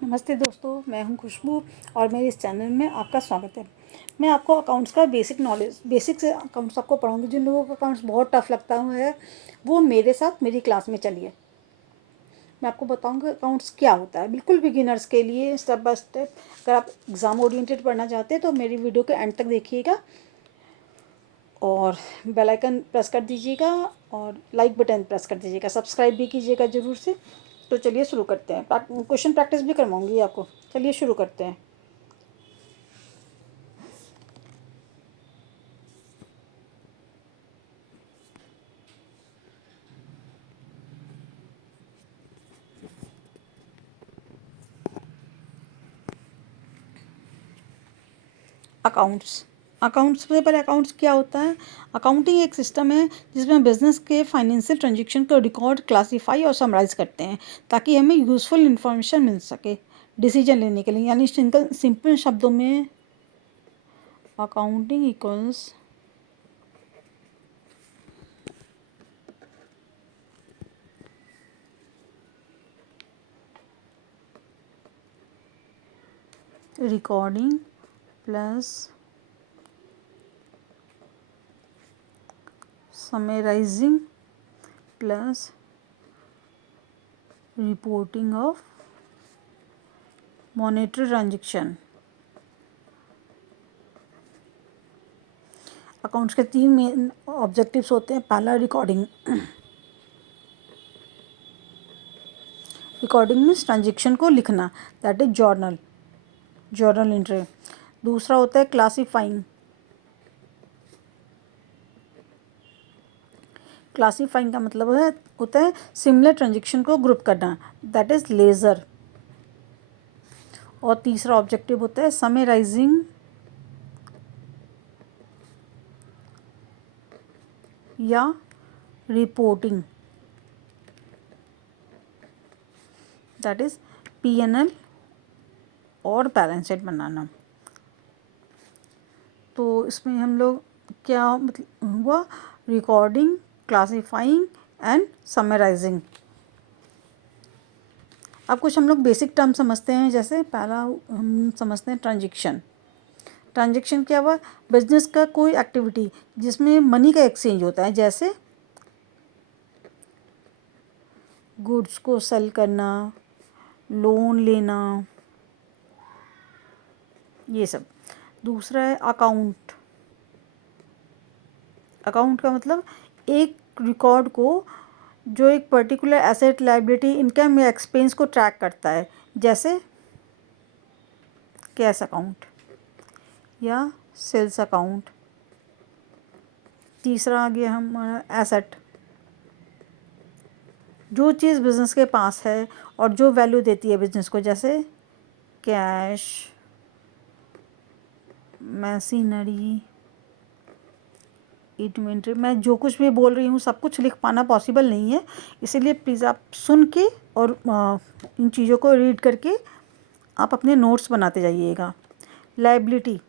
नमस्ते दोस्तों, मैं हूं खुशबू और मेरे इस चैनल में आपका स्वागत है। मैं आपको अकाउंट्स का बेसिक से अकाउंट्स आपको पढ़ाऊंगी। जिन लोगों को अकाउंट्स बहुत टफ लगता है वो मेरे साथ मेरी क्लास में चलिए। मैं आपको बताऊंगी अकाउंट्स क्या होता है, बिल्कुल बिगिनर्स के लिए स्टेप बाय स्टेप। अगर आप एग्ज़ाम ओरिएंटेड पढ़ना चाहते हैं तो मेरी वीडियो के एंड तक देखिएगा और बेल आइकन प्रेस कर दीजिएगा और लाइक बटन प्रेस कर दीजिएगा, सब्सक्राइब भी कीजिएगा ज़रूर से। तो चलिए शुरू करते हैं। क्वेश्चन प्रैक्टिस भी करवाऊंगी आपको। चलिए शुरू करते हैं। अकाउंट्स सबसे पहले अकाउंट्स क्या होता है। अकाउंटिंग एक सिस्टम है जिसमें बिजनेस के फाइनेंशियल ट्रांजेक्शन को रिकॉर्ड, क्लासीफाई और समराइज करते हैं ताकि हमें यूज़फुल इंफॉर्मेशन मिल सके डिसीजन लेने के लिए। यानी सिंपल शब्दों में accounting equals recording plus summarising plus reporting of monetary transaction. Accounts के 3 मेन ऑब्जेक्टिव्स होते हैं। पहला रिकॉर्डिंग मीन्स ट्रांजेक्शन को लिखना, दैट इज जर्नल एंट्री। दूसरा होता है क्लासीफाइंग का मतलब होता है सिमिलर ट्रांजेक्शन को ग्रुप करना, दैट इज लेजर। और तीसरा ऑब्जेक्टिव होता है समराइजिंग या रिपोर्टिंग, दैट इज P&L और बैलेंस शीट बनाना। तो इसमें हम लोग क्या मतलब हुआ, रिकॉर्डिंग, क्लासीफाइंग एंड समराइजिंग। अब कुछ हम लोग बेसिक टर्म समझते हैं। जैसे पहला हम समझते हैं ट्रांजेक्शन क्या हुआ, बिजनेस का कोई एक्टिविटी जिसमें मनी का एक्सचेंज होता है, जैसे गुड्स को सेल करना, लोन लेना, ये सब। दूसरा है अकाउंट का मतलब एक रिकॉर्ड को जो एक पर्टिकुलर एसेट, लायबिलिटी, इनकम या एक्सपेंस को ट्रैक करता है, जैसे कैश अकाउंट या सेल्स अकाउंट। तीसरा आ गया हमारा एसेट, जो चीज़ बिजनेस के पास है और जो वैल्यू देती है बिजनेस को, जैसे कैश, मशीनरी, इन्वेंट्री। मैं जो कुछ भी बोल रही हूँ सब कुछ लिख पाना पॉसिबल नहीं है, इसीलिए प्लीज़ आप सुन के और इन चीज़ों को रीड करके आप अपने नोट्स बनाते जाइएगा। लायबिलिटी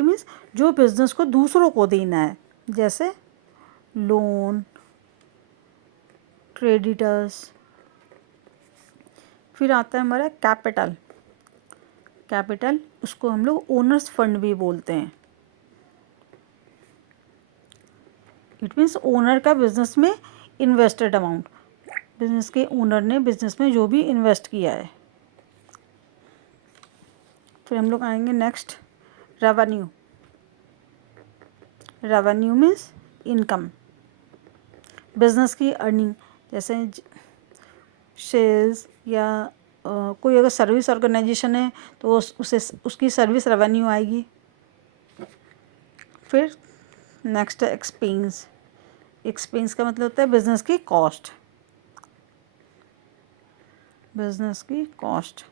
मीन्स जो बिजनेस को दूसरों को देना है, जैसे लोन, क्रेडिटर्स। फिर आता है हमारा कैपिटल, उसको हम लोग ओनर्स फंड भी बोलते हैं। इट मीन्स ओनर का बिजनेस में इन्वेस्टेड अमाउंट, बिजनेस के ओनर ने बिजनेस में जो भी इन्वेस्ट किया है। फिर हम लोग आएंगे next, revenue means income, business की अर्निंग, जैसे सेल्स या कोई अगर सर्विस ऑर्गेनाइजेशन है तो उसे उसकी सर्विस रेवेन्यू आएगी। फिर नेक्स्ट है एक्सपेंस का मतलब होता है बिजनेस की कॉस्ट,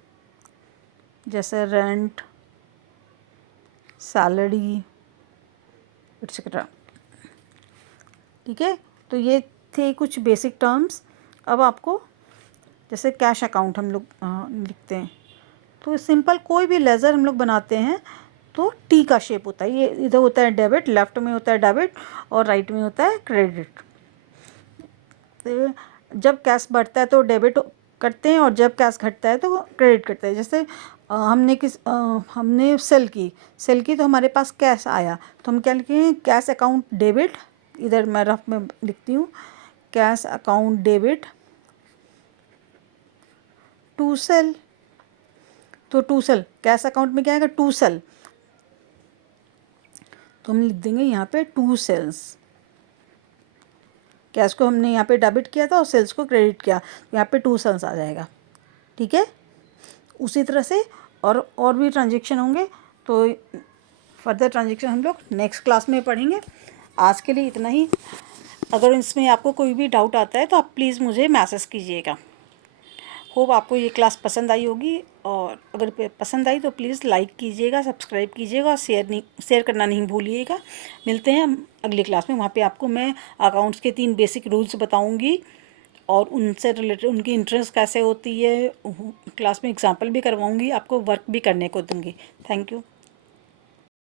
जैसे रेंट, सैलरी एक्सेट्रा। ठीक है, तो ये थे कुछ बेसिक टर्म्स। अब आपको जैसे कैश अकाउंट हम लोग लिखते हैं तो सिंपल कोई भी लेज़र हम लोग बनाते हैं तो टी का शेप होता है। ये इधर होता है डेबिट, लेफ्ट में होता है डेबिट और राइट में होता है क्रेडिट। तो जब कैश बढ़ता है तो डेबिट करते हैं, और जब कैश घटता है तो क्रेडिट करते हैं। जैसे हमने सेल की तो हमारे पास कैश आया, तो हम क्या लिखेंगे, कैश अकाउंट डेबिट। इधर मैं रफ में लिखती हूँ, cash account debit to sale. तो टू सेल कैश अकाउंट में क्या आएगा, टू सेल, तो हम लिख देंगे यहाँ पे टू सेल्स। कैश को हमने यहाँ पे डेबिट किया था और सेल्स को क्रेडिट किया, यहाँ पे टू सेल्स आ जाएगा। ठीक है, उसी तरह से और भी ट्रांजेक्शन होंगे, तो फर्दर ट्रांजेक्शन हम लोग नेक्स्ट क्लास में पढ़ेंगे। आज के लिए इतना ही। अगर इसमें आपको कोई भी डाउट आता है तो आप प्लीज़ मुझे मैसेज कीजिएगा। होप आपको ये क्लास पसंद आई होगी, और अगर पसंद आई तो प्लीज़ लाइक कीजिएगा, सब्सक्राइब कीजिएगा और शेयर करना नहीं भूलिएगा। मिलते हैं हम अगली क्लास में, वहाँ पे आपको मैं अकाउंट्स के 3 बेसिक रूल्स बताऊँगी और उनसे रिलेटेड उनकी इंटरेस्ट कैसे होती है, क्लास में एग्जाम्पल भी करवाऊँगी, आपको वर्क भी करने को दूँगी। Thank you.